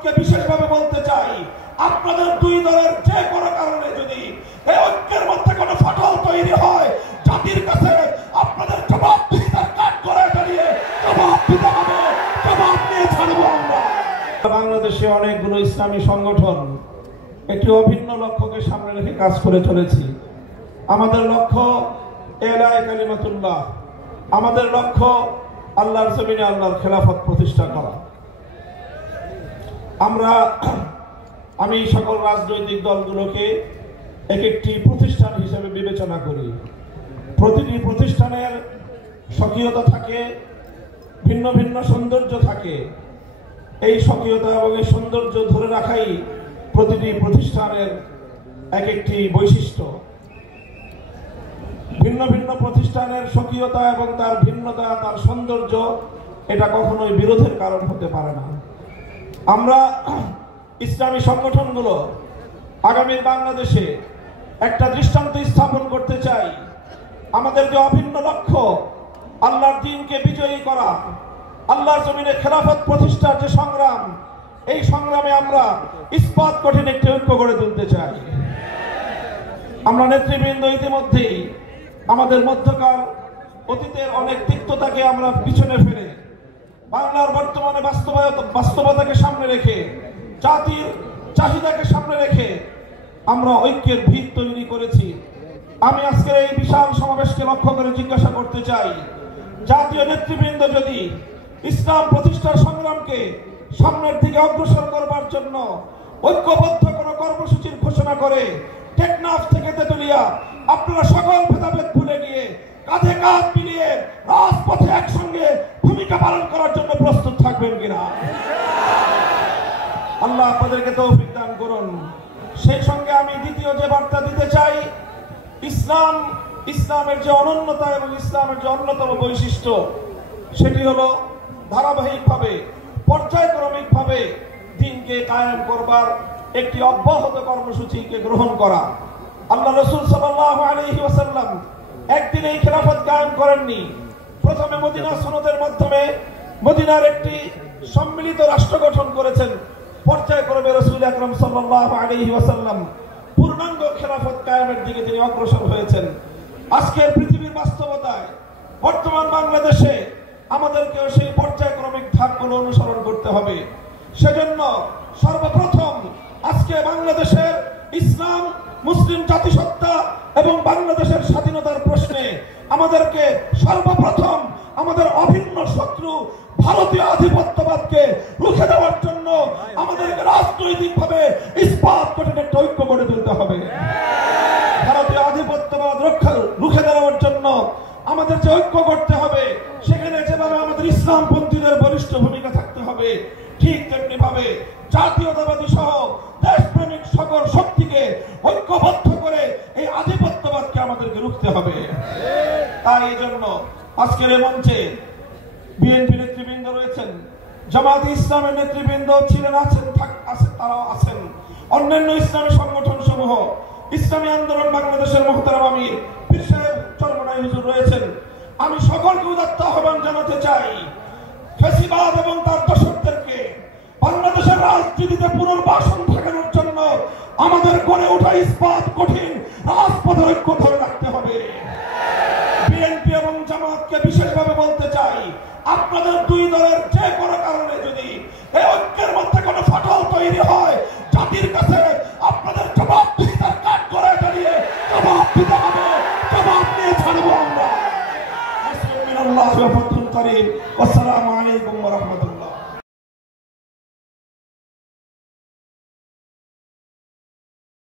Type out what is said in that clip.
জামাতকে বিশেষভাবে বলতে চাই, আপনাদের দুই দলের যে কোনো কারণে যদি এই ঐক্যের মধ্যে কোনো ফাটল তৈরি হয়, জাতির কাছে আপনাদের জবাবদিহিতার কাজ করে দাঁড়িয়ে জবাব দিতে হবে, জবাব নিয়ে ছাড়বো আমরা। বাংলাদেশে অনেকগুলো ইসলামী সংগঠন একটি অভিন্ন লক্ষ্যকে সামনে রেখে কাজ করে চলেছি। আমাদের লক্ষ্য এলায়ে কালিমাতুল্লাহ, আমাদের লক্ষ্য আল্লাহর জমিনে আল্লাহর খেলাফত প্রতিষ্ঠা করা। আমি সকল রাজনৈতিক দলগুলোকে এক একটি প্রতিষ্ঠান হিসেবে বিবেচনা করি। প্রতিটি প্রতিষ্ঠানের স্বকীয়তা থাকে, ভিন্ন ভিন্ন সৌন্দর্য থাকে। এই স্বকীয়তা এবং এই সৌন্দর্য ধরে রাখাই প্রতিটি প্রতিষ্ঠানের এক একটি বৈশিষ্ট্য। ভিন্ন ভিন্ন প্রতিষ্ঠানের স্বকীয়তা এবং তার ভিন্নতা, তার সৌন্দর্য, এটা কখনোই বিরোধের কারণ হতে পারে না। আমরা ইসলামী সংগঠনগুলো আগামীর বাংলাদেশে একটা দৃষ্টান্ত স্থাপন করতে চাই। আমাদের যে অভিন্ন লক্ষ্য আল্লাহর দ্বীনকে বিজয়ী করা, আল্লাহর জমিনে খেলাফত প্রতিষ্ঠার যে সংগ্রাম, এই সংগ্রামে আমরা ইস্পাত কঠিন একটি ঐক্য গড়ে তুলতে চাই। আমরা নেতৃবৃন্দ ইতিমধ্যেই আমাদের মধ্যকার অতীতের অনেক তিক্ততাকে আমরা পিছনে ফেলে বাংলার বর্তমানে বাস্তবতাকে সামনে রেখে, জাতির চাহিদাকে সামনে রেখে আমরা ঐক্যের ভিত তৈরি করেছি। আমি আজকের এই বিশাল সমাবেশকে লক্ষ্য করে জিজ্ঞাসা করতে চাই, জাতীয় নেতৃবৃন্দ যদি ইসলাম প্রতিষ্ঠার সংগ্রামকে সামনের দিকে অগ্রসর করবার জন্য ঐক্যবদ্ধ কোনো কর্মসূচির ঘোষণা করে টেকনাফ থেকে তেতুলিয়া আপনারা সকল ভেদাভেদ ভুলে গিয়ে কাঁধে কাঁধ মিলিয়ে রাজপথে একসঙ্গে ভূমিকা পালন করার জন্য প্রস্তুত থাকবেন কিনা? আল্লাহ আপনাদেরকে তৌফিক দান করুন। সেই সঙ্গে আমি দ্বিতীয় যে বার্তা দিতে চাই, ইসলামের যে অনন্যতা এবং ইসলামের যে অন্যতম বৈশিষ্ট্য, সেটি হলো ধারাবাহিকভাবে পর্যায়ক্রমিকভাবে দ্বীনকে কায়েম করবার একটি অব্যাহত কর্মসূচিকে গ্রহণ করা। আল্লাহ রাসূল সাল্লাল্লাহু আলাইহি ওয়াসাল্লাম একদিন এই খেলাফত কায়েম করেননি। প্রথমে মদিনা সনদের মাধ্যমে মদিনার একটি সম্মিলিত রাষ্ট্র গঠন করেছেন। পর্যায়ক্রমে রাসূল আকরাম সাল্লাল্লাহু আলাইহি ওয়াসাল্লাম পূর্ণাঙ্গ খেলাফত কায়েমের দিকে তিনি অগ্রসর হয়েছেন। আজকের পৃথিবীর বাস্তবতায় বর্তমান বাংলাদেশে আমাদেরকেও সেই পর্যায়ক্রমিক ধাপগুলো অনুসরণ করতে হবে। সেজন্য সর্বপ্রথম আজকে বাংলাদেশের ইসলাম, মুসলিম জাতিসত্তা এবং বাংলাদেশের স্বাধীনতার প্রশ্নে আমাদেরকে সর্বপ্রথম আমাদের অভিন্ন শত্রু ভারতীয় আধিপত্যবাদকে রুখে দেওয়ার জন্য আমাদেরকে রাজনৈতিকভাবে ইস্পাত কঠিন একটা ঐক্য গড়ে তুলতে হবে। ভারতীয় আধিপত্যবাদ রুখে দেওয়ার জন্য আমাদের যে ঐক্য করতে হবে, সেখানে যেভাবে আমাদের ইসলামপন্থীদের বলিষ্ঠ ভূমিকা থাকতে হবে, ঠিক তেমনি ভাবে জাতীয়তাবাদী সহ দেশপ্রেমিক সকল শক্তিকে ঐক্যবদ্ধ করে এই আধিপত্যবাদকে আমাদেরকে রুখতে হবে। তাই এই জন্য আজকের এই মঞ্চে বিএনপি নেতৃবৃন্দ রয়েছেন, জামায়াতে ইসলামের নেতৃবৃন্দ ছিলেন, তারাও আছেন, অন্যান্য ইসলামী সংগঠন সমূহ, ইসলামী আন্দোলন বাংলাদেশের মুহতারাম আমির পীর সাহেব চরমনাই হুজুর রয়েছেন। আমি সকলকে উদাত্ত আহ্বান জানাতে চাই, ফ্যাসিবাদ এবং তার দর্শকদেরকে বাংলাদেশের রাজনীতিতে পুনর্বাসন ঠেকানোর জন্য আমাদের গড়ে ওঠা ইস্পাত কঠিন রাজপথের ঐক্য ধরে রাখতে হবে। বিএনপি এবং জামাতকে বিশেষভাবে বলতে চাই, আপনাদের দুই দলের যে কোনো কারণে যদি এই ঐক্যের মধ্যে কোনো ফাটল তৈরি হয়, জাতির কাছে আপনাদের জবাবদিহিতার কাজ করে দাঁড়িয়ে জবাব দিতে হবে, জবাব নিয়ে ছাড়বো আমরা। আসসালামু আলাইকুম ওয়া রাহমাতুল্লাহ।